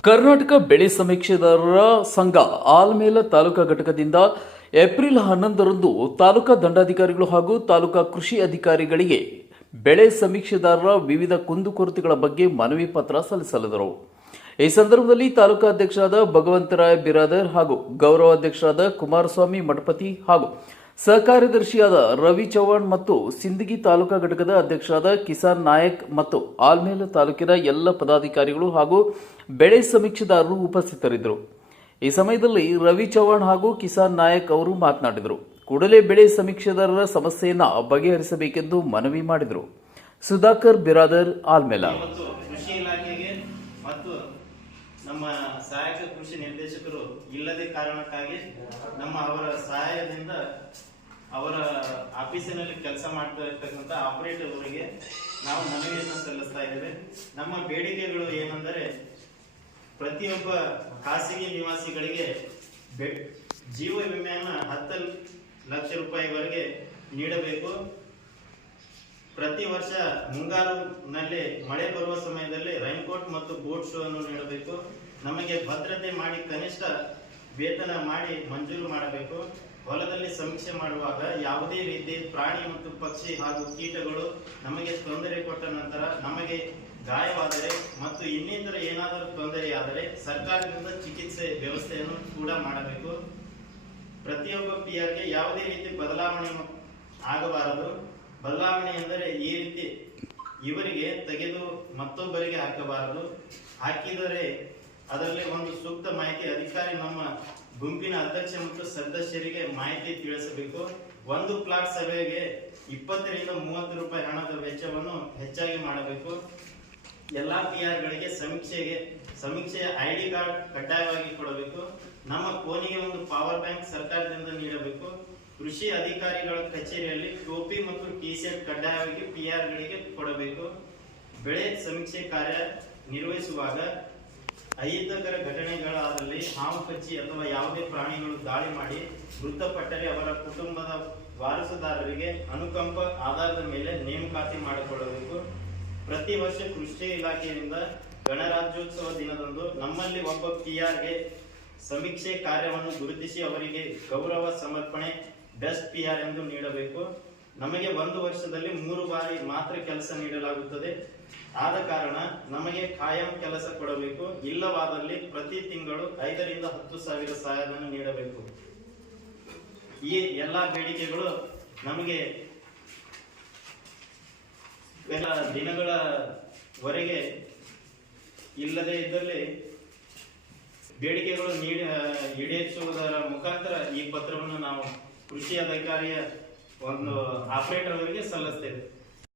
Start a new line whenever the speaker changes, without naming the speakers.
ಕರ್ನಾಟಕ ಬೆಳೆ ಸಮೀಕ್ಷೆದಾರರ ಸಂಘ ಆಲ್ಮೇಲ ತಾಲೂಕಾ ಘಟಕದಿಂದ ಏಪ್ರಿಲ್ ಹನ್ನೊಂದರಂದು ತಾಲೂಕಾ ದಂಡಾಧಿಕಾರಿಗಳು ಹಾಗೂ ತಾಲೂಕಾ ಕೃಷಿ ಅಧಿಕಾರಿಗಳಿಗೆ ಬೆಳೆ ಸಮೀಕ್ಷೆದಾರರ ವಿವಿಧ ಕುಂದುಕೊರತೆಗಳ ಬಗ್ಗೆ ಮನವಿ ಪತ್ರ ಸಲ್ಲಿಸಲಿದರು ಈ ಸಂದರ್ಭದಲ್ಲಿ ತಾಲೂಕಾಧ್ಯಕ್ಷರಾದ ಭಗವಂತರಾಯ ಬಿರಾದರ್ ಹಾಗೂ ಗೌರವಾಧ್ಯಕ್ಷರಾದ ಕುಮಾರಸ್ವಾಮಿ ಮಠಪತಿ ಹಾಗೂ ಸಹಕಾರ್ಯದರ್ಶಿಯಾದ ರವಿ ಚೌಹಾಣ್ ಮತ್ತು ಸಿಂದಗಿ ತಾಲೂಕಾ ಘಟಕದ ಅಧ್ಯಕ್ಷರಾದ ಕಿಸಾನ್ ನಾಯಕ್ ಮತ್ತು ಆಲ್ಮೇಲ ತಾಲೂಕಿನ ಎಲ್ಲ ಪದಾಧಿಕಾರಿಗಳು ಹಾಗೂ ಬೆಳೆ ಸಮೀಕ್ಷೆದಾರರು ಉಪಸ್ಥಿತರಿದ್ದರು. ಈ ಸಮಯದಲ್ಲಿ ರವಿ ಚೌಹಾಣ್ ಹಾಗೂ ಕಿಸಾನ್ ನಾಯಕ್ ಅವರು ಮಾತನಾಡಿದರು. ಕೂಡಲೇ ಬೆಳೆ ಸಮೀಕ್ಷೆದಾರರ ಸಮಸ್ಯೆಯನ್ನು ಬಗೆಹರಿಸಬೇಕೆಂದು ಮನವಿ ಮಾಡಿದರು. ಸುಧಾಕರ್, ಬಿರಾದರ್, ಆಲ್ಮೇಲಾ.
ಕೃಷಿ ಇಲಾಖೆಗೆ ಮತ್ತು ನಮ್ಮ ಸಹಾಯಕ ಕೃಷಿ ನಿರ್ದೇಶಕರು ಇಲ್ಲದೆ ಕಾರಣಕ್ಕಾಗಿ ನಮ್ಮ ಅವರ ಸಹಾಯದಿಂದ ಅವರ ಆಫೀಸಿನಲ್ಲಿ ಕೆಲಸ ಮಾಡ್ತಾ ಇರ್ತಕ್ಕಂಥ ಆಪರೇಟರ್ ಅವರಿಗೆ ನಾವು ಮನವಿಯನ್ನು ಸಲ್ಲಿಸ್ತಾ ಇದ್ದೇವೆ. ನಮ್ಮ ಬೇಡಿಕೆಗಳು ಏನೆಂದರೆ ಪ್ರತಿಯೊಬ್ಬ ಖಾಸಗಿ ನಿವಾಸಿಗಳಿಗೆ ಜೀವ ವಿಮೆಯನ್ನು ಹತ್ತು ಲಕ್ಷ ರೂಪಾಯಿವರೆಗೆ ನೀಡಬೇಕು. ಪ್ರತಿ ವರ್ಷ ಮುಂಗಾರುನಲ್ಲಿ ಮಳೆ ಬರುವ ಸಮಯದಲ್ಲಿ ರೈನ್ಕೋಟ್ ಮತ್ತು ಬೋಟ್ ಶೋ ಅನ್ನು ನೀಡಬೇಕು. ನಮಗೆ ಭದ್ರತೆ ಮಾಡಿ, ಕನಿಷ್ಠ ವೇತನ ಮಾಡಿ ಮಂಜೂರು ಮಾಡಬೇಕು. ಹೊಲದಲ್ಲಿ ಸಮೀಕ್ಷೆ ಮಾಡುವಾಗ ಯಾವುದೇ ರೀತಿ ಪ್ರಾಣಿ ಮತ್ತು ಪಕ್ಷಿ ಹಾಗೂ ಕೀಟಗಳು ನಮಗೆ ತೊಂದರೆ ಕೊಟ್ಟ ನಂತರ ನಮಗೆ ಗಾಯವಾದರೆ ಮತ್ತು ಇನ್ನಿತರ ಏನಾದರೂ ತೊಂದರೆಯಾದರೆ ಸರ್ಕಾರದಿಂದ ಚಿಕಿತ್ಸೆ ವ್ಯವಸ್ಥೆಯನ್ನು ಕೂಡ ಮಾಡಬೇಕು. ಪ್ರತಿಯೊಬ್ಬ ಪಿಆರ್ಗೆ ಯಾವುದೇ ರೀತಿ ಬದಲಾವಣೆ ಆಗಬಾರದು. ಬದಲಾವಣೆ ಎಂದರೆ ಈ ರೀತಿ ಇವರಿಗೆ ತೆಗೆದು ಮತ್ತೊಬ್ಬರಿಗೆ ಹಾಕಬಾರದು. ಹಾಕಿದರೆ ಅದರಲ್ಲಿ ಒಂದು ಸೂಕ್ತ ಮಾಹಿತಿ ಅಧಿಕಾರಿ ನಮ್ಮ ಗುಂಪಿನ ಅಧ್ಯಕ್ಷ ಮತ್ತು ಸದಸ್ಯರಿಗೆ ಮಾಹಿತಿ ತಿಳಿಸಬೇಕು. ಒಂದು ಪ್ಲಾಟ್ ಸಭೆಗೆ ಇಪ್ಪತ್ತರಿಂದ ಮೂವತ್ತು ರೂಪಾಯಿ ಹಣದ ವೆಚ್ಚವನ್ನು ಹೆಚ್ಚಾಗಿ ಮಾಡಬೇಕು. ಎಲ್ಲಾ ಪಿಆರ್ ಗಳಿಗೆ ಸಮೀಕ್ಷೆಗೆ, ಸಮೀಕ್ಷೆಯ ಡಿ ಕಾರ್ಡ್ ಕಡ್ಡಾಯವಾಗಿ ಕೊಡಬೇಕು. ನಮ್ಮ ಕೋನಿಗೆ ಒಂದು ಪವರ್ ಬ್ಯಾಂಕ್ ಸರ್ಕಾರದಿಂದ ನೀಡಬೇಕು. ಕೃಷಿ ಅಧಿಕಾರಿಗಳ ಕಚೇರಿಯಲ್ಲಿ ಟೋಪಿ ಮತ್ತು ಟಿ ಶರ್ಟ್ ಕಡ್ಡಾಯವಾಗಿ ಪಿಆರ್ ಗಳಿಗೆ ಕೊಡಬೇಕು. ಬೆಳೆ ಸಮೀಕ್ಷೆ ಕಾರ್ಯ ನಿರ್ವಹಿಸುವಾಗ ಅಹಿತಕರ ಘಟನೆಗಳಾದಲ್ಲಿ ಹಾವು ಕಚ್ಚಿ ಅಥವಾ ಯಾವುದೇ ಪ್ರಾಣಿಗಳು ದಾಳಿ ಮಾಡಿ ಮೃತಪಟ್ಟರೆ ಅವರ ಕುಟುಂಬದ ವಾರಸುದಾರರಿಗೆ ಅನುಕಂಪ ಆಧಾರದ ಮೇಲೆ ನೇಮಕಾತಿ ಮಾಡಿಕೊಳ್ಳಬೇಕು. ಪ್ರತಿ ವರ್ಷ ಕೃಷಿ ಇಲಾಖೆಯಿಂದ ಗಣರಾಜ್ಯೋತ್ಸವ ದಿನದಂದು ನಮ್ಮಲ್ಲಿ ಒಬ್ಬ ಪಿಆರ್ಗೆ ಸಮೀಕ್ಷೆ ಕಾರ್ಯವನ್ನು ಗುರುತಿಸಿ ಅವರಿಗೆ ಗೌರವ ಸಮರ್ಪಣೆ, ಬೆಸ್ಟ್ ಪಿಆರ್ ಎಂದು ನೀಡಬೇಕು. ನಮಗೆ ಒಂದು ವರ್ಷದಲ್ಲಿ ಮೂರು ಬಾರಿ ಮಾತ್ರ ಕೆಲಸ ನೀಡಲಾಗುತ್ತದೆ. ಆದ ಕಾರಣ ನಮಗೆ ಕಾಯಂ ಕೆಲಸ ಕೊಡಬೇಕು. ಇಲ್ಲವಾದಲ್ಲಿ ಪ್ರತಿ ತಿಂಗಳು ಐದರಿಂದ ಹತ್ತು ಸಾವಿರ ಸಹಾಯಧನ ನೀಡಬೇಕು. ಈ ಎಲ್ಲಾ ಬೇಡಿಕೆಗಳು ನಮಗೆ ಕೆಲ ದಿನಗಳವರೆಗೆ ಇಲ್ಲದೇ ಇದ್ದಲ್ಲಿ ಬೇಡಿಕೆಗಳು ನೀಡಿ ಈಡೇರಿಸುವುದರ ಮುಖಾಂತರ ಈ ಪತ್ರವನ್ನು ನಾವು ಕೃಷಿ ಅಧಿಕಾರಿಯ ಒಂದು ಆಪರೇಟರ್ ಅವರಿಗೆ ಸಲ್ಲಿಸ್ತೇವೆ.